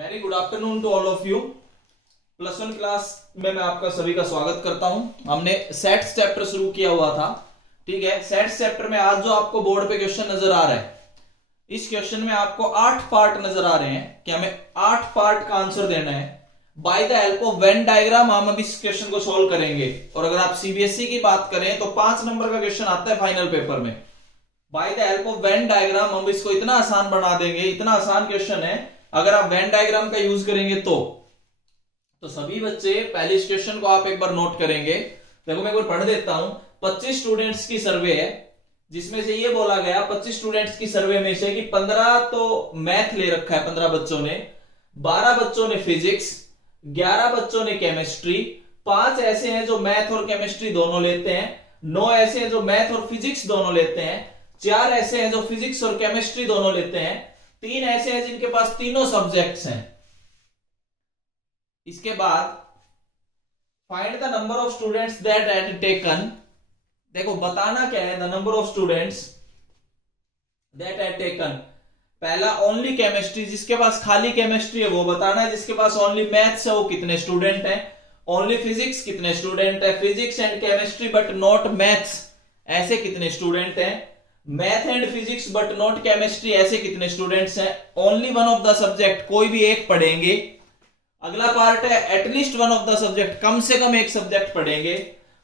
Very good afternoon to all of you. Plus one class में मैं आपका सभी का स्वागत करता हूं। हमने सेट्स चैप्टर शुरू किया हुआ था, ठीक है। सेट्स चैप्टर में आज जो आपको बोर्ड पे क्वेश्चन नजर आ रहा है, इस क्वेश्चन में आपको 8 पार्ट नजर आ रहे हैं कि हमें 8 पार्ट का आंसर देना है। By the help of Venn diagram हम अब इस क्वेश्चन को सोल्व करेंगे। और अगर आप सीबीएसई की बात करें तो 5 नंबर का क्वेश्चन आता है फाइनल पेपर में। By the help of Venn diagram हम इसको इतना आसान बना देंगे, इतना आसान क्वेश्चन है। अगर आप वेन डायग्राम का यूज करेंगे तो सभी बच्चे पहले इस क्वेश्चन को आप एक बार नोट करेंगे। देखो मैं एक बार पढ़ देता हूं। 25 स्टूडेंट्स की सर्वे है, जिसमें से ये बोला गया 25 स्टूडेंट्स की सर्वे में से कि 15 तो मैथ ले रखा है, 15 बच्चों ने, 12 बच्चों ने फिजिक्स, 11 बच्चों ने केमिस्ट्री, 5 ऐसे हैं जो मैथ और केमिस्ट्री दोनों लेते हैं, 9 ऐसे हैं जो मैथ और फिजिक्स दोनों लेते हैं, 4 ऐसे हैं जो फिजिक्स और केमिस्ट्री दोनों लेते हैं, 3 ऐसे हैं जिनके पास तीनों सब्जेक्ट्स हैं। इसके बाद find the number of students that had taken. देखो बताना क्या है, the number of students that had taken. पहला ओनली केमिस्ट्री, जिसके पास खाली केमिस्ट्री है वो बताना है। जिसके पास ओनली मैथ्स है वो कितने स्टूडेंट हैं। ओनली फिजिक्स कितने स्टूडेंट है। Physics and chemistry but not maths, ऐसे कितने स्टूडेंट हैं। Math and physics but not chemistry, ऐसे कितने स्टूडेंट्स हैं। Only one of the subject, कोई भी एक पढ़ेंगे। अगला पार्ट है at least one of the subject, कम से कम एक सब्जेक्ट पढ़ेंगे।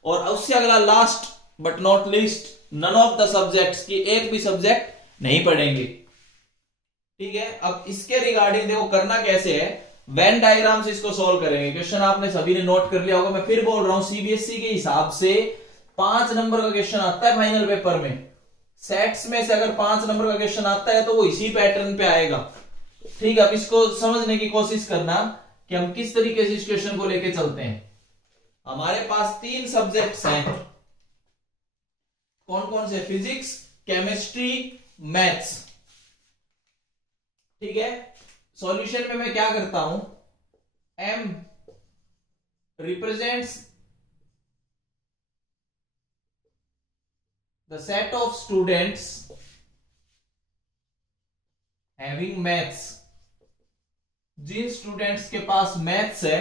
और उससे अगला last but not least none of the subjects, की एक भी सब्जेक्ट नहीं पढ़ेंगे, ठीक है। अब इसके रिगार्डिंग देखो करना कैसे है, वेन डायग्राम से इसको सोल्व करेंगे। क्वेश्चन आपने सभी ने नोट कर लिया होगा। मैं फिर बोल रहा हूं, सीबीएसई के हिसाब से 5 नंबर का क्वेश्चन आता है फाइनल पेपर में। सेट्स में से अगर 5 नंबर का क्वेश्चन आता है तो वो इसी पैटर्न पे आएगा, ठीक है। अब इसको समझने की कोशिश करना कि हम किस तरीके से इस क्वेश्चन को लेके चलते हैं। हमारे पास 3 सब्जेक्ट्स हैं, कौन कौन से, फिजिक्स, केमिस्ट्री, मैथ्स, ठीक है। सॉल्यूशन में मैं क्या करता हूं, M represents the set of students having maths. जिन स्टूडेंट्स के पास मैथ्स है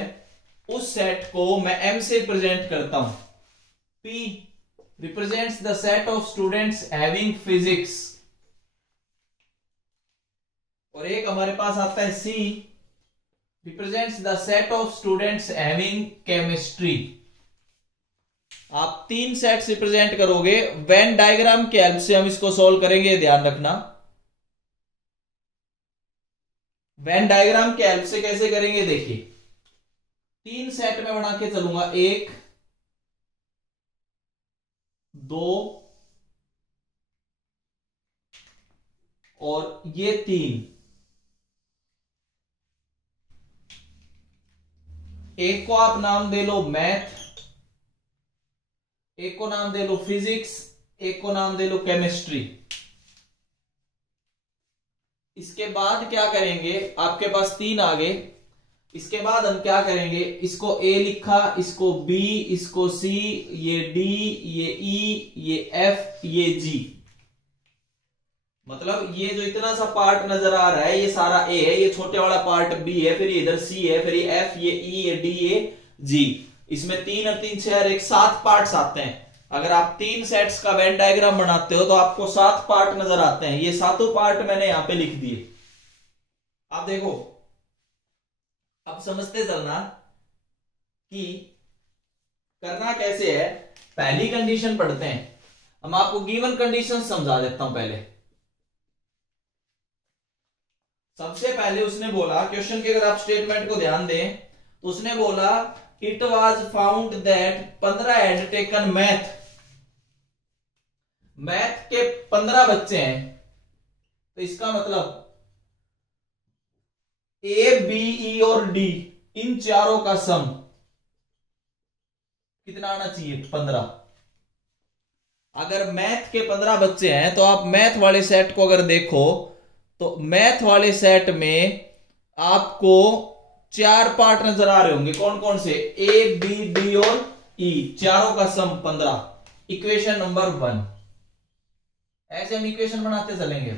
उस सेट को मैं एम से रिप्रेजेंट करता हूं। P represents the set of students having physics. और एक हमारे पास आता है C represents the set of students having chemistry. आप 3 सेट्स रिप्रेजेंट करोगे। वेन डायग्राम के हेल्प से हम इसको सोल्व करेंगे, ध्यान रखना। वेन डायग्राम के हेल्प से कैसे करेंगे, देखिए 3 सेट में बना के चलूंगा, 1 2 और ये 3। एक को आप नाम दे लो मैथ, एक को नाम दे लो फिजिक्स, एक को नाम दे लो केमिस्ट्री। इसके बाद क्या करेंगे, आपके पास 3 आ गए। इसके बाद हम क्या करेंगे, इसको ए लिखा, इसको बी, इसको सी, ये डी, ये ई, ये एफ, ये जी। मतलब ये जो इतना सा पार्ट नजर आ रहा है ये सारा ए है, ये छोटे वाला पार्ट बी है, फिर इधर सी है, फिर ये एफ, ये ई, ये डी, ये जी। इसमें 3 और 3 6 और 1 7 पार्ट्स आते हैं। अगर आप 3 सेट्स का वेन डायग्राम बनाते हो तो आपको 7 पार्ट नजर आते हैं। ये 7 पार्ट मैंने यहां पे लिख दिए। आप देखो, अब समझते चलना कि करना कैसे है। पहली कंडीशन पढ़ते हैं, हम आपको गिवन कंडीशन समझा देता हूं। पहले सबसे पहले उसने बोला, क्वेश्चन के अगर आप स्टेटमेंट को ध्यान दें तो उसने बोला it was found that 15 had taken math. Math के 15 बच्चे हैं, तो इसका मतलब ए, बी, ई और डी, इन चारों का सम कितना आना चाहिए, 15। अगर मैथ के 15 बच्चे हैं तो आप मैथ वाले सेट को अगर देखो तो मैथ वाले सेट में आपको 4 पार्ट नजर आ रहे होंगे। कौन कौन से, ए, बी, डी और ई, चारों का सम 15। Equation number 1। ऐसे हम इक्वेशन बनाते चलेंगे।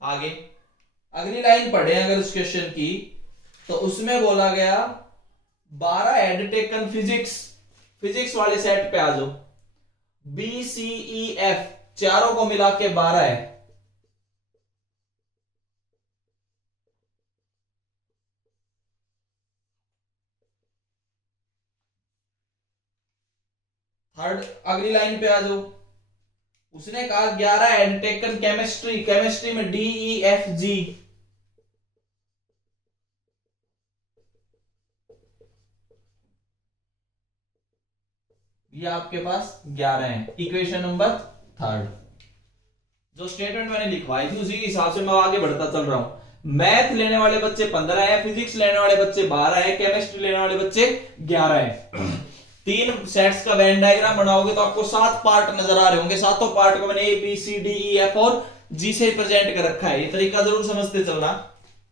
आगे अगली लाइन पढ़े अगर उस क्वेश्चन की, तो उसमें बोला गया 12 हैड टेकन फिजिक्स, फिजिक्स वाले सेट पे आ जाओ, बी सी ई एफ चारों को मिला के 12 है। थर्ड अगली लाइन पे आ जाओ, उसने कहा 11 हैड टेकन केमिस्ट्री, केमिस्ट्री में डी ई एफ जी, ये आपके पास 11 है। इक्वेशन नंबर थर्ड, जो स्टेटमेंट मैंने लिखवाई थी उसी के हिसाब से मैं आगे बढ़ता चल रहा हूं। मैथ लेने वाले बच्चे 15 है, फिजिक्स लेने वाले बच्चे 12 है, केमिस्ट्री लेने वाले बच्चे 11 है। तीन सेट्स का वेन डायग्राम बनाओगे तो आपको 7 पार्ट नजर आ रहे होंगे। सातों पार्ट को मैंने A B C D E F और जी से प्रेजेंट कर रखा है। ये तरीका जरूर समझते चलना।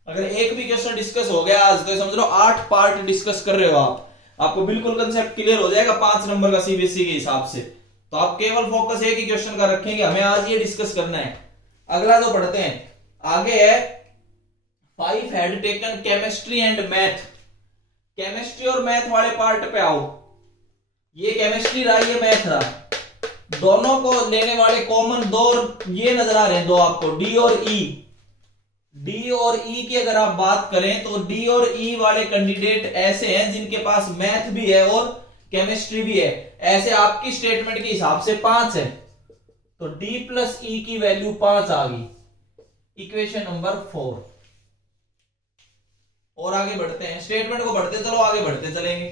अगर एक भी क्वेश्चन डिस्कस हो गया आज तो समझ लो 8 पार्ट डिस्कस कर रहे हो आप, आपको बिल्कुल कंसेप्ट क्लियर हो जाएगा 5 नंबर का सीबीएसई के हिसाब से। तो आप केवल फोकस एक ही क्वेश्चन का रखेंगे, हमें आज ये डिस्कस करना है। अगला जो पढ़ते हैं आगे है 5 had taken chemistry and math. Chemistry और मैथ वाले पार्ट पे आओ। ये केमिस्ट्री रहा, ये मैथ रहा, दोनों को लेने वाले कॉमन दो ये नजर आ रहे हैं, दो आपको डी और ई। डी और ई की अगर आप बात करें तो डी और ई वाले कैंडिडेट ऐसे हैं जिनके पास मैथ भी है और केमिस्ट्री भी है। ऐसे आपकी स्टेटमेंट के हिसाब से 5 है, तो डी प्लस ई की वैल्यू 5 आ गई। Equation number 4। और आगे बढ़ते हैं, स्टेटमेंट को बढ़ते चलो, आगे बढ़ते चलेंगे।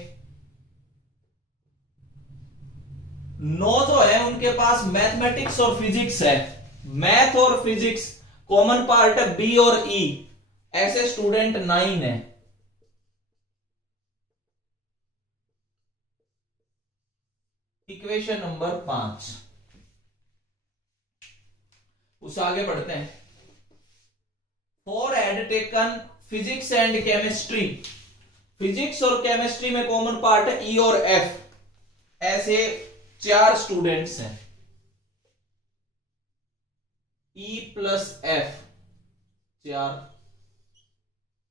9 जो है उनके पास मैथमेटिक्स और फिजिक्स है। मैथ और फिजिक्स कॉमन पार्ट है बी और ई, ऐसे स्टूडेंट 9 है। Equation number 5। उस आगे बढ़ते हैं। 4 had taken physics and chemistry. Physics और केमिस्ट्री में कॉमन पार्ट है ई और एफ, ऐसे 4 स्टूडेंट्स हैं। E plus F 4।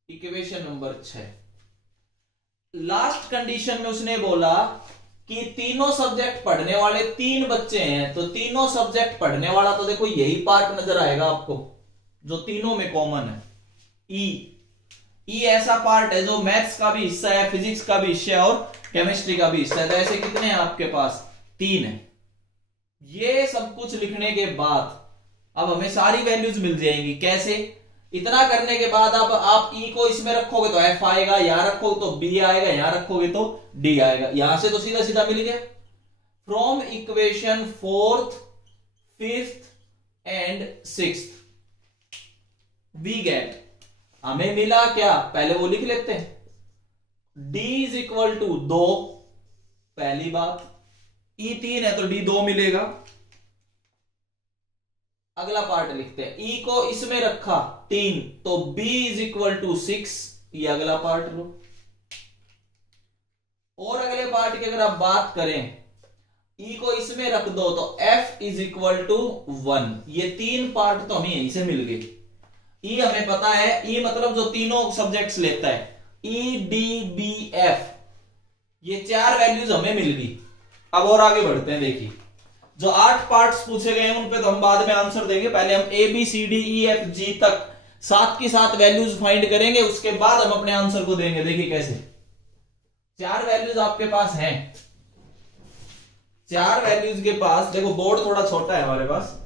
Equation number 6। Last condition में उसने बोला कि तीनों सब्जेक्ट पढ़ने वाले 3 बच्चे हैं, तो तीनों सब्जेक्ट पढ़ने वाला तो देखो यही पार्ट नजर आएगा आपको जो तीनों में कॉमन है। ई ऐसा पार्ट है जो मैथ्स का भी हिस्सा है, फिजिक्स का भी हिस्सा है और केमिस्ट्री का भी हिस्सा है। तो ऐसे कितने हैं आपके पास? 3 है। ये सब कुछ लिखने के बाद अब हमें सारी वैल्यूज मिल जाएंगी। कैसे? इतना करने के बाद अब आप ई को इसमें रखोगे तो एफ आएगा, यहां रखोगे तो बी आएगा, यहां रखोगे तो डी आएगा। यहां से तो सीधा सीधा मिल गया। From equation 4th, 5th and 6th we get, हमें मिला क्या? पहले वो लिख लेते हैं। d इज इक्वल टू 2, पहली बात। ई 3 है तो d 2 मिलेगा। अगला पार्ट लिखते हैं, ई को इसमें रखा 3 तो b इज इक्वल टू 6, ये अगला पार्ट लो। और अगले पार्ट की अगर आप बात करें, ई को इसमें रख दो तो f इज इक्वल टू 1। ये 3 पार्ट तो हमें यहीं से मिल गए। ई हमें पता है, ई मतलब जो तीनों सब्जेक्ट्स लेता है, ई डी बी एफ, ये 4 वैल्यूज हमें मिल गई। अब और आगे बढ़ते हैं। देखिए जो 8 पार्ट्स पूछे गए हैं उन पे तो हम बाद में आंसर देंगे। पहले हम A B C D E F G तक 7 की 7 वैल्यूज फाइंड करेंगे, उसके बाद हम अपने आंसर को देंगे। देखिए कैसे 4 वैल्यूज आपके पास हैं। 4 वैल्यूज के पास देखो, बोर्ड थोड़ा छोटा है हमारे पास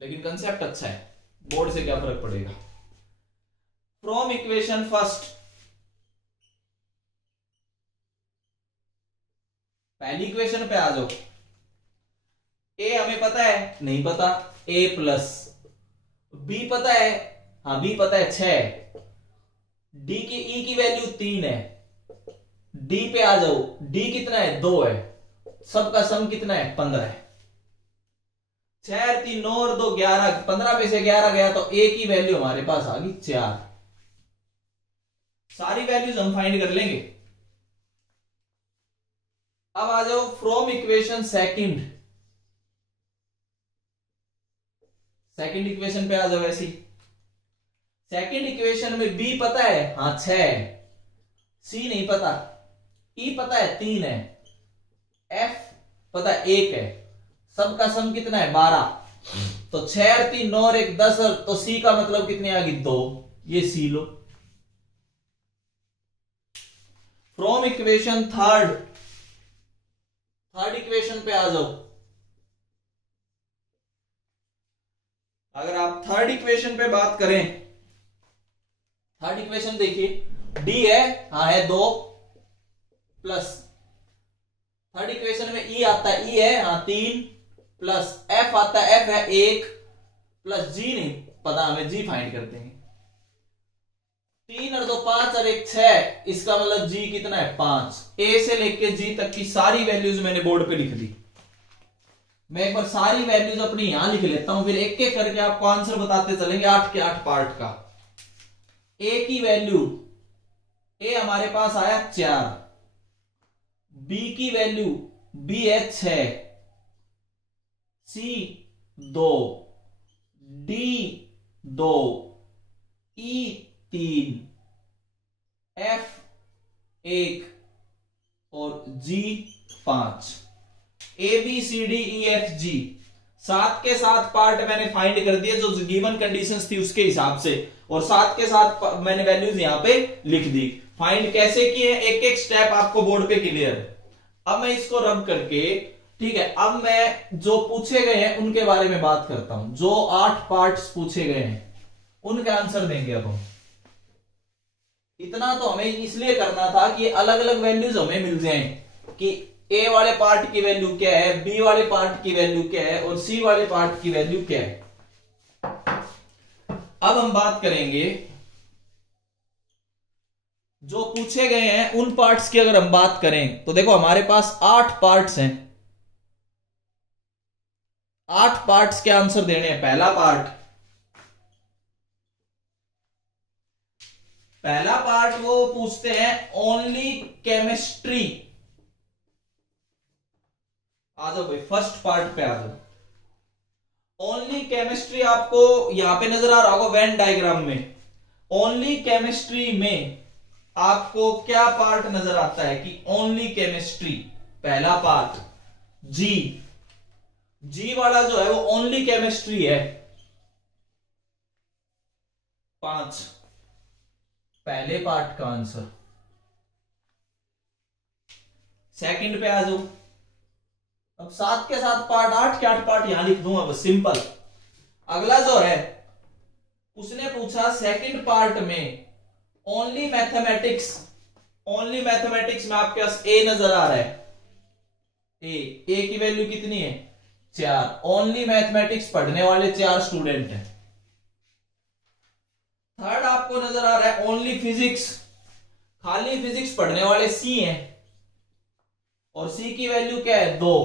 लेकिन कंसेप्ट अच्छा है, बोर्ड से क्या फर्क पड़ेगा। फ्रॉम इक्वेशन फर्स्ट, पहली इक्वेशन पे आ जाओ। ए हमें पता है? नहीं पता। ए प्लस बी पता है? हाँ बी पता है 6। डी की ई की वैल्यू 3 है। डी पे आ जाओ, डी कितना है? 2 है। सबका सम कितना है? 15 है। 6 3 9 और 2 11, 15 पे से 11 गया तो ए की वैल्यू हमारे पास आ गई 4। सारी वैल्यूज हम फाइंड कर लेंगे। अब आ जाओ from equation second. Second equation पे आ जाओ ऐसी। सेकंड इक्वेशन में बी पता है, हाँ 6 है, सी नहीं पता, ई पता है 3 है, एफ पता है 1 है, सबका सम कितना है 12, तो 6 और 3 9 और 1 10, तो सी का मतलब कितनी आ गई 2, ये सी लो। फ्रॉम इक्वेशन थर्ड इक्वेशन पे आ जाओ। अगर आप थर्ड इक्वेशन पे बात करें, थर्ड इक्वेशन देखिए, डी है, हाँ है 2 प्लस, थर्ड इक्वेशन में ई आता है, ई है हाँ 3 प्लस, एफ आता है, एफ है 1 प्लस, जी नहीं पता हमें, जी फाइंड करते हैं। 3 और 2 5 और 1 6, इसका मतलब जी कितना है 5। ए से लेके जी तक की सारी वैल्यूज मैंने बोर्ड पे लिख दी। मैं एक बार सारी वैल्यूज अपनी यहां लिख लेता हूं, फिर एक एक करके आपको आंसर बताते चलेंगे 8 के 8 पार्ट का। ए की वैल्यू, ए हमारे पास आया 4, बी की वैल्यू, बी है 6, सी 2, डी 2, ई 3, एफ 1 और G 5। A B C D E F G 7 के 7 पार्ट मैंने फाइंड कर दिए जो गिवन कंडीशंस थी उसके हिसाब से, और 7 के 7 मैंने वैल्यूज यहां पे लिख दी। फाइंड कैसे किए, एक एक स्टेप आपको बोर्ड पे क्लियर है। अब मैं इसको रब करके, ठीक है, अब मैं जो पूछे गए हैं उनके बारे में बात करता हूं। जो 8 पार्ट्स पूछे गए हैं उनके आंसर देंगे अब हम। इतना तो हमें इसलिए करना था कि अलग अलग वैल्यूज हमें मिल जाएं कि ए वाले पार्ट की वैल्यू क्या है, बी वाले पार्ट की वैल्यू क्या है और सी वाले पार्ट की वैल्यू क्या है। अब हम बात करेंगे जो पूछे गए हैं उन पार्ट्स की। अगर हम बात करें तो देखो हमारे पास 8 पार्ट्स हैं, 8 पार्ट्स के आंसर देने हैं। पहला पार्ट वो पूछते हैं ओनली केमिस्ट्री। आ जाओ भाई, फर्स्ट पार्ट पे आ जाओ। ओनली केमिस्ट्री आपको यहां पे नजर आ रहा होगा वेन डायग्राम में। ओनली केमिस्ट्री में आपको क्या पार्ट नजर आता है कि ओनली केमिस्ट्री, पहला पार्ट जी वाला जो है वो ओनली केमिस्ट्री है 5, पहले पार्ट का आंसर। सेकंड पे आ जाओ। अब 7 के 7 पार्ट, 8 के 8 पार्ट यहां लिख दूंगा बस, सिंपल। अगला जो है उसने पूछा सेकंड पार्ट में ओनली मैथमेटिक्स। ओनली मैथमेटिक्स में आपके पास ए नजर आ रहा है, ए की वैल्यू कितनी है 4। ओनली मैथमेटिक्स पढ़ने वाले 4 स्टूडेंट हैं। थर्ड आपको नजर आ रहा है ओनली फिजिक्स, खाली फिजिक्स पढ़ने वाले सी हैं और सी की वैल्यू क्या है 2,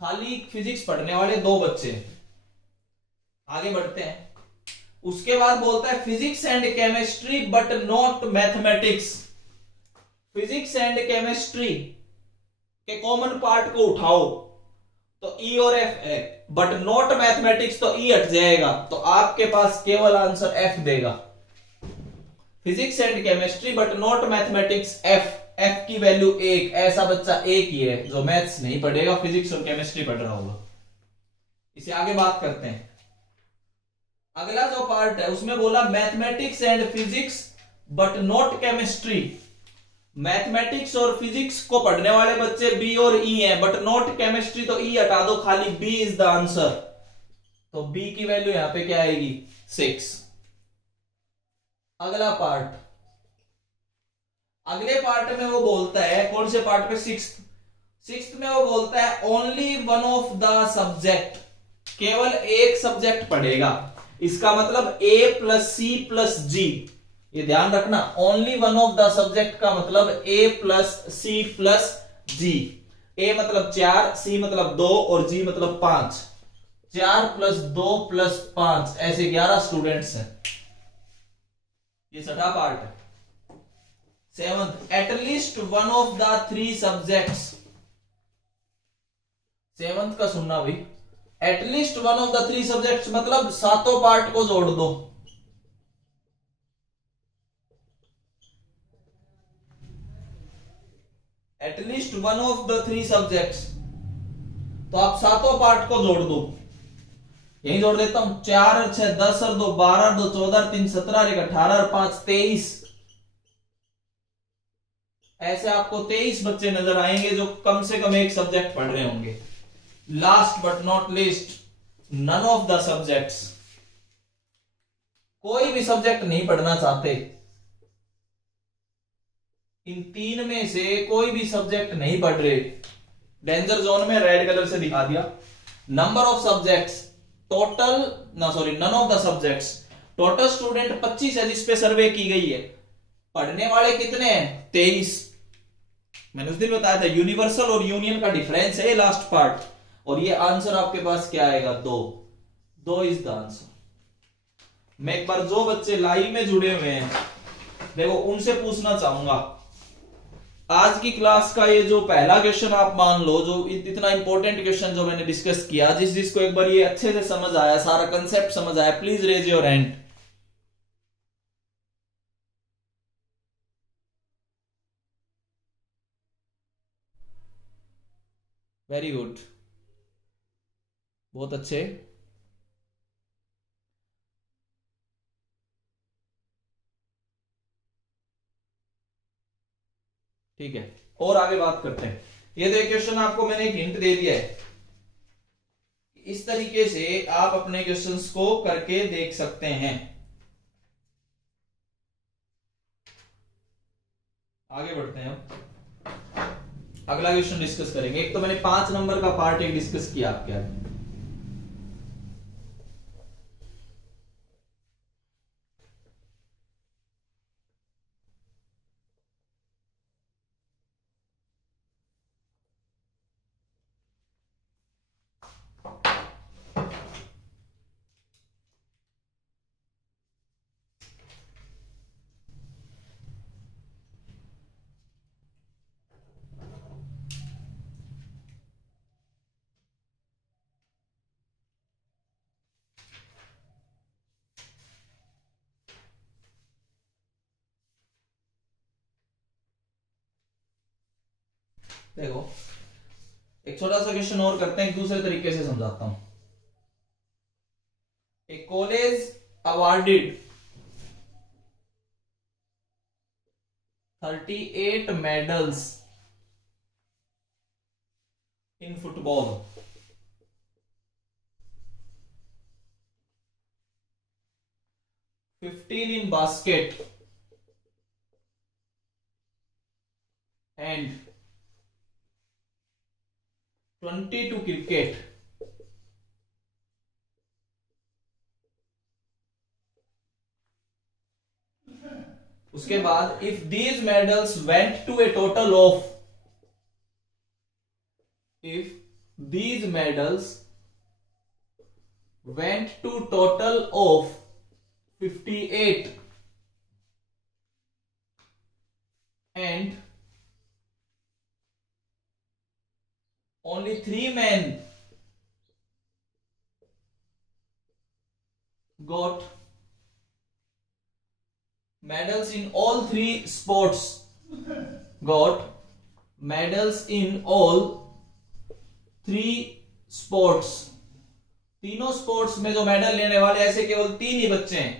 खाली फिजिक्स पढ़ने वाले 2 बच्चे। आगे बढ़ते हैं। उसके बाद बोलता है physics and chemistry but not mathematics. Physics and chemistry के कॉमन पार्ट को उठाओ तो ई और एफ है, बट नॉट मैथमेटिक्स तो ई हट जाएगा, तो आपके पास केवल आंसर एफ देगा। Physics and chemistry but not mathematics F की वैल्यू 1। ऐसा बच्चा एक ही है जो मैथ्स नहीं पढ़ेगा, फिजिक्स और केमिस्ट्री पढ़ रहा होगा। इसे आगे बात करते हैं। अगला जो पार्ट है उसमें बोला mathematics and physics but not chemistry. Mathematics और फिजिक्स को पढ़ने वाले बच्चे बी और ई हैं, बट नॉट केमिस्ट्री तो ई हटा दो, खाली बी इज द आंसर। तो बी की वैल्यू यहां पे क्या आएगी 6। अगला पार्ट, अगले पार्ट में वो बोलता है, कौन से पार्ट पे, सिक्स्थ में वो बोलता है only one of the subject, केवल एक सब्जेक्ट पढ़ेगा। इसका मतलब ए प्लस सी प्लस जी, ये ध्यान रखना। Only one of the subject का मतलब ए प्लस सी प्लस जी। ए मतलब 4, सी मतलब 2 और जी मतलब 5। 4 प्लस 2 प्लस 5, ऐसे 11 स्टूडेंट्स हैं। ये छठा पार्ट है। 7th, at least one of the 3 subjects. 7th का सुनना भाई, at least one of the three subjects मतलब सातों पार्ट को जोड़ दो। At least one of the three subjects, तो आप सातों पार्ट को जोड़ दो। यही जोड़ देता हूं, 4 और 6 10 और 2 12 और 2 14 और 3 17 और 1 18 और 5 23। ऐसे आपको 23 बच्चे नजर आएंगे जो कम से कम एक सब्जेक्ट पढ़ रहे होंगे। Last but not least, none of the subjects, कोई भी सब्जेक्ट नहीं पढ़ना चाहते, इन तीन में से कोई भी सब्जेक्ट नहीं पढ़ रहे, डेंजर जोन में रेड कलर से दिखा दिया। Number of subjects total, none of the subjects, total student 25 है जिस पे सर्वे की गई है, पढ़ने वाले कितने हैं 23। मैंने उस दिन बताया था यूनिवर्सल और यूनियन का डिफरेंस है लास्ट पार्ट, और ये आंसर आपके पास क्या आएगा 2 इज द आंसर। मैं एक बार जो बच्चे लाइव में जुड़े हुए हैं देखो उनसे पूछना चाहूंगा, आज की क्लास का ये जो पहला क्वेश्चन आप मान लो, जो इतना इंपॉर्टेंट क्वेश्चन जो मैंने डिस्कस किया, जिसको एक बार ये अच्छे से समझ आया, सारा कंसेप्ट समझ आया, please raise your hand. Very good, बहुत अच्छे। ठीक है, और आगे बात करते हैं। ये तो एक क्वेश्चन आपको मैंने एक हिंट दे दिया है, इस तरीके से आप अपने क्वेश्चंस को करके देख सकते हैं। आगे बढ़ते हैं, हम अगला क्वेश्चन डिस्कस करेंगे। एक तो मैंने 5 नंबर का पार्ट एक डिस्कस किया आपके आगे। देखो एक छोटा सा क्वेश्चन और करते हैं, एक दूसरे तरीके से समझाता हूं। एक college awarded 38 medals in football, 15 in basket and 20 to cricket. उसके बाद if these medals went to a total of, if these medals went to total of 58 and only 3 men got medals in all 3 sports, got medals in all 3 sports, तीनों sports में जो medal लेने वाले ऐसे केवल 3 ही बच्चे हैं।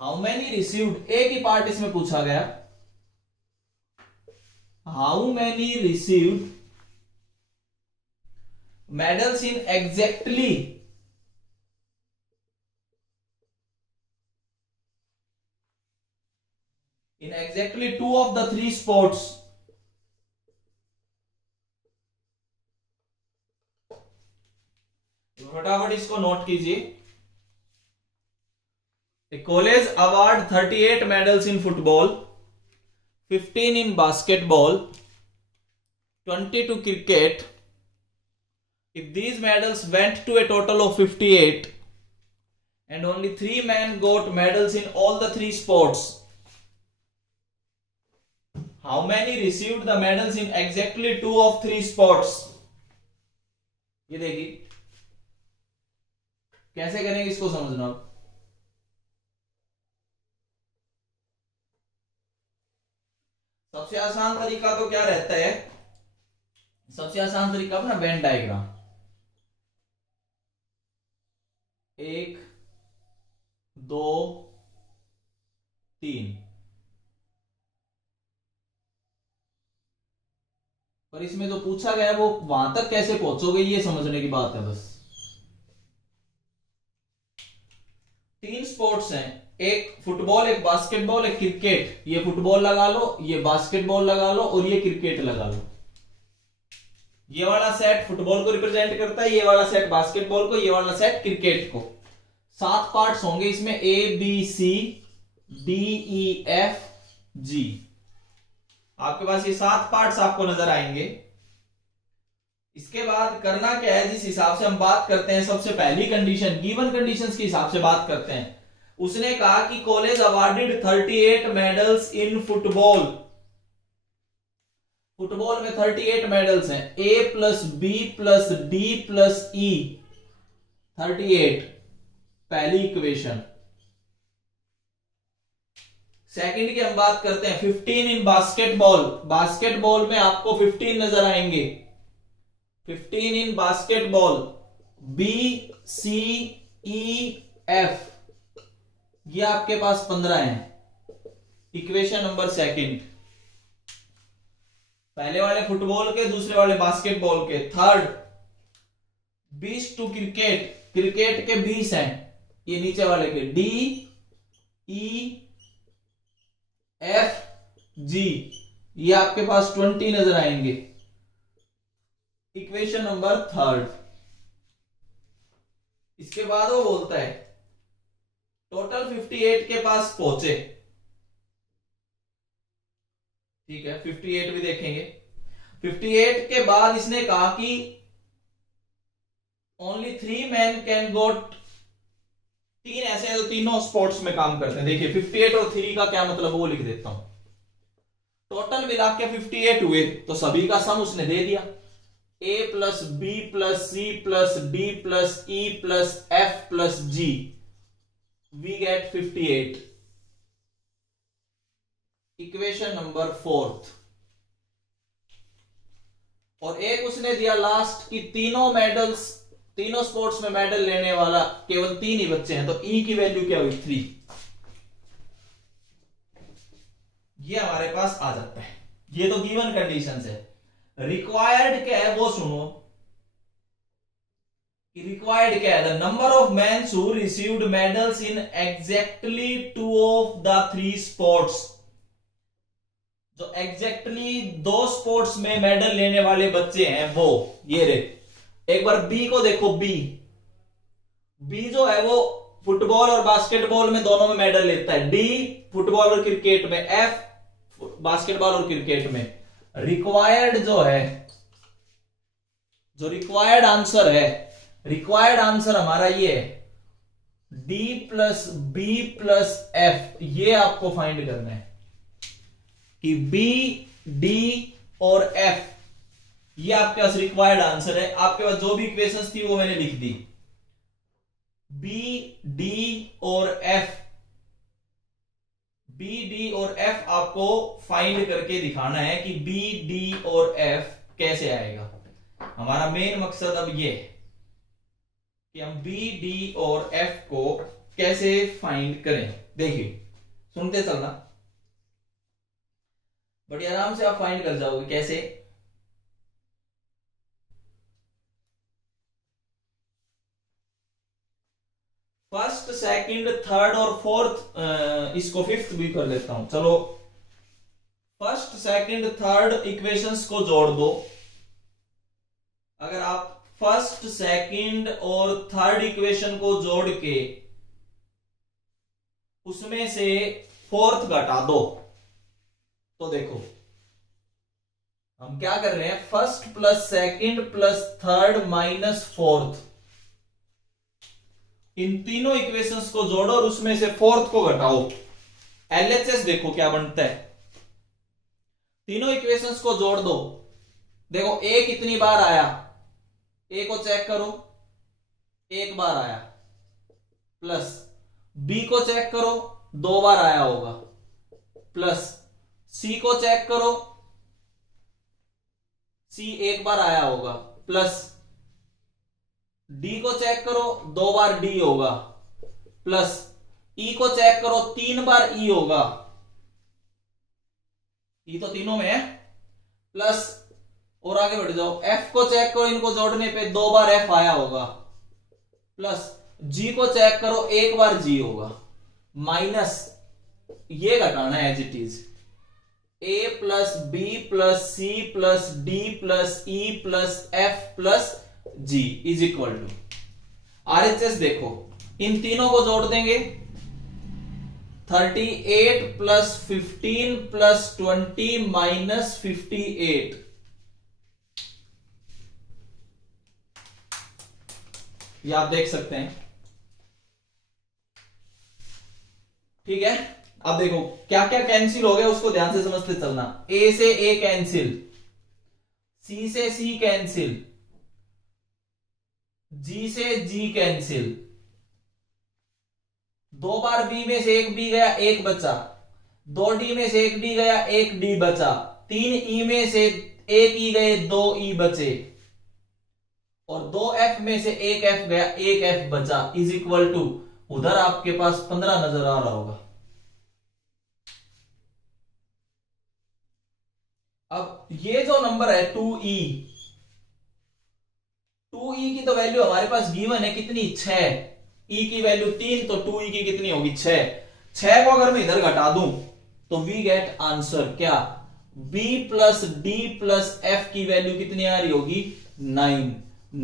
हाउ मैनी रिसीव्ड, एक ही पार्ट इसमें पूछा गया, how many received medals in exactly in exactly 2 of the 3 sports. फटाफट इसको नोट कीजिए। College award 38 medals in football, 15 in basketball, 20 to cricket. If these medals went to a total of 58 and only 3 men got medals in all the 3 sports, how many received the medals in exactly 2 of 3 sports? ये देखिए कैसे करेंगे, इसको समझना। सबसे आसान तरीका तो क्या रहता है, सबसे आसान तरीका अपना वेन डायग्राम। 1 2 3, पर इसमें जो पूछा गया वो वहां तक कैसे पहुंचोगे ये समझने की बात है बस। 3 स्पोर्ट्स हैं, एक फुटबॉल, एक बास्केटबॉल, एक क्रिकेट। ये फुटबॉल लगा लो, ये बास्केटबॉल लगा लो और ये क्रिकेट लगा लो। ये वाला सेट फुटबॉल को रिप्रेजेंट करता है, ये वाला सेट बास्केटबॉल को, ये वाला सेट क्रिकेट को। 7 पार्ट्स होंगे इसमें, A B C D E F G। आपके पास ये 7 पार्ट्स आपको नजर आएंगे। इसके बाद करना क्या है, जिस हिसाब से हम बात करते हैं, सबसे पहली कंडीशन गिवन कंडीशंस के हिसाब से बात करते हैं। उसने कहा कि college awarded 38 medals in football. Football में 38 मेडल्स हैं, A plus B plus D plus E 38, पहली इक्वेशन। सेकंड की हम बात करते हैं, 15 इन बास्केटबॉल। बास्केटबॉल में आपको 15 नजर आएंगे, 15 इन basketball. B C E F, ये आपके पास 15 हैं, इक्वेशन नंबर सेकंड। पहले वाले फुटबॉल के, दूसरे वाले बास्केटबॉल के। थर्ड 20 टू क्रिकेट, क्रिकेट के 20 हैं, ये नीचे वाले के। D E F G, ये आपके पास 20 नजर आएंगे, इक्वेशन नंबर थर्ड। इसके बाद वो बोलता है टोटल 58 के पास पहुंचे। ठीक है, 58 भी देखेंगे। 58 के बाद इसने कहा कि ओनली 3 मैन कैन गोट। 3 ऐसे हैं जो तीनों स्पोर्ट्स में काम करते हैं। देखिए 58 और 3 का क्या मतलब वो लिख देता हूं। टोटल मिला के 58 हुए, तो सभी का सम उसने दे दिया। A plus B plus C plus D plus E plus F plus G, we get 58, equation number fourth. और एक उसने दिया लास्ट की तीनों मेडल्स, तीनों स्पोर्ट्स में मेडल लेने वाला केवल 3 ही बच्चे हैं, तो E की वैल्यू क्या हुई 3। ये हमारे पास आ जाता है। ये तो गिवन कंडीशंस है। रिक्वायर्ड क्या है वो सुनो। रिक्वायर्ड क्या है, the number of man who received medals in exactly 2 of the 3 sports. जो एग्जैक्टली 2 स्पोर्ट्स में मेडल लेने वाले बच्चे हैं वो ये रे। एक बार बी को देखो, बी जो है वो फुटबॉल और बास्केटबॉल में दोनों में मेडल लेता है। डी फुटबॉल और क्रिकेट में, एफ बास्केटबॉल और क्रिकेट में। रिक्वायर्ड जो है, जो रिक्वायर्ड आंसर है, रिक्वायर्ड आंसर हमारा ये है D plus B plus F. ये आपको फाइंड करना है कि बी डी और एफ, ये आपके पास रिक्वायर्ड आंसर है। आपके पास जो भी इक्वेशंस थी वो मैंने लिख दी। बी डी और एफ, बी डी और एफ आपको फाइंड करके दिखाना है कि बी डी और एफ कैसे आएगा। हमारा मेन मकसद अब ये है कि हम बी डी और एफ को कैसे फाइंड करें। देखिए सुनते चलना, बड़ी आराम से आप फाइंड कर जाओगे। कैसे, फर्स्ट सेकंड थर्ड और फोर्थ, इसको फिफ्थ भी कर लेता हूं। चलो फर्स्ट सेकंड थर्ड इक्वेशंस को जोड़ दो। अगर आप फर्स्ट सेकंड और थर्ड इक्वेशन को जोड़ के उसमें से फोर्थ घटा दो, तो देखो हम क्या कर रहे हैं, first plus second plus third minus fourth, इन तीनों इक्वेशंस को जोड़ो और उसमें से फोर्थ को घटाओ। एलएचएस देखो क्या बनता है। तीनों इक्वेशंस को जोड़ दो। देखो ए कितनी बार आया, ए को चेक करो, एक बार आया, प्लस बी को चेक करो, 2 बार आया होगा, प्लस सी को चेक करो, सी 1 बार आया होगा, प्लस डी को चेक करो, 2 बार डी होगा, प्लस ई को चेक करो, 3 बार ई होगा, ई तो तीनों में है, प्लस और आगे बढ़ जाओ, एफ को चेक करो, इनको जोड़ने पे 2 बार एफ आया होगा, प्लस जी को चेक करो, 1 बार जी होगा, माइनस ये घटाना है as it is, A plus B plus C plus D plus E plus F plus G is equal to RHS. देखो इन तीनों को जोड़ देंगे, 38 प्लस 15 प्लस 20 माइनस 58, ये आप देख सकते हैं। ठीक है, अब देखो क्या क्या कैंसिल हो गया उसको ध्यान से समझते चलना। ए से ए कैंसिल, सी से सी कैंसिल, जी से जी कैंसिल, 2 बार बी में से 1 बी गया, 1 बचा, 2 डी में से 1 डी गया, 1 डी बचा, 3 ई में से 1 ई गए, 2 ई बचे, और 2 एफ में से 1 एफ गया, 1 एफ बचा, इज इक्वल टू उधर आपके पास 15 नजर आ रहा होगा। अब ये जो नंबर है 2e, 2e की तो वैल्यू हमारे पास गिवन है कितनी, 6, e की वैल्यू 3, तो 2e की कितनी होगी, 6 को अगर मैं इधर घटा दूं तो वी गेट आंसर क्या, b plus D plus F की वैल्यू कितनी आ रही होगी, 9।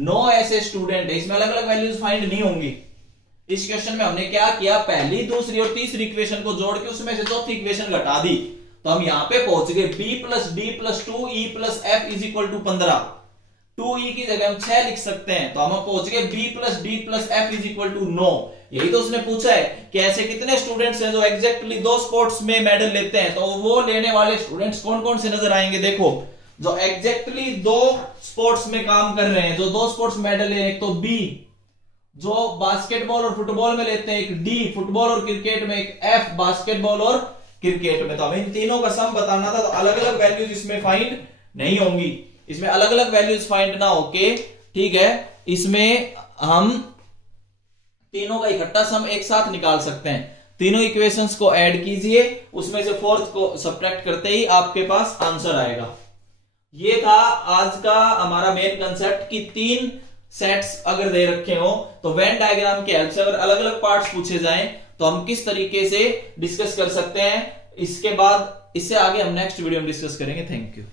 9 ऐसे स्टूडेंट है, इसमें अलग अलग वैल्यूज फाइंड नहीं होंगी। इस क्वेश्चन में हमने क्या किया, पहली दूसरी और तीसरी इक्वेशन को जोड़ के उसमें से चौथी इक्वेशन घटा दी, तो हम यहां पे पहुंच गए b plus D plus 2e plus F is equal to 15। 2e की जगह हम 6 लिख सकते हैं, तो हम पहुंच गए b plus D plus F is equal to 9। यही तो उसने पूछा है कि ऐसे कितने स्टूडेंट्स हैं जो एग्जैक्टली 2 स्पोर्ट्स में मेडल लेते हैं, तो वो लेने वाले स्टूडेंट्स कौन कौन से नजर आएंगे। देखो जो एग्जैक्टली 2 स्पोर्ट्स में काम कर रहे हैं, जो 2 स्पोर्ट्स मेडल ले, एक तो बी जो बास्केटबॉल और फुटबॉल में लेते हैं, एक डी फुटबॉल और क्रिकेट में, एक एफ बास्केटबॉल और क्रिकेट में। तो हमें इन तीनों का सम बताना था, तो अलग अलग वैल्यूज इसमें फाइंड नहीं होंगी, इसमें अलग अलग वैल्यूज फाइंड ना होके, ठीक है, इसमें हम तीनों का इकट्ठा सम एक साथ निकाल सकते हैं। तीनों इक्वेशंस को ऐड कीजिए, उसमें से फोर्थ को सब्ट्रैक्ट करते ही आपके पास आंसर आएगा। ये था आज का हमारा मेन कंसेप्ट कि 3 सेट्स अगर दे रखे हो तो वेन डायग्राम के हेल्प से अगर अलग अलग पार्ट्स पूछे जाएं तो हम किस तरीके से डिस्कस कर सकते हैं। इसके बाद इससे आगे हम नेक्स्ट वीडियो में डिस्कस करेंगे। Thank you.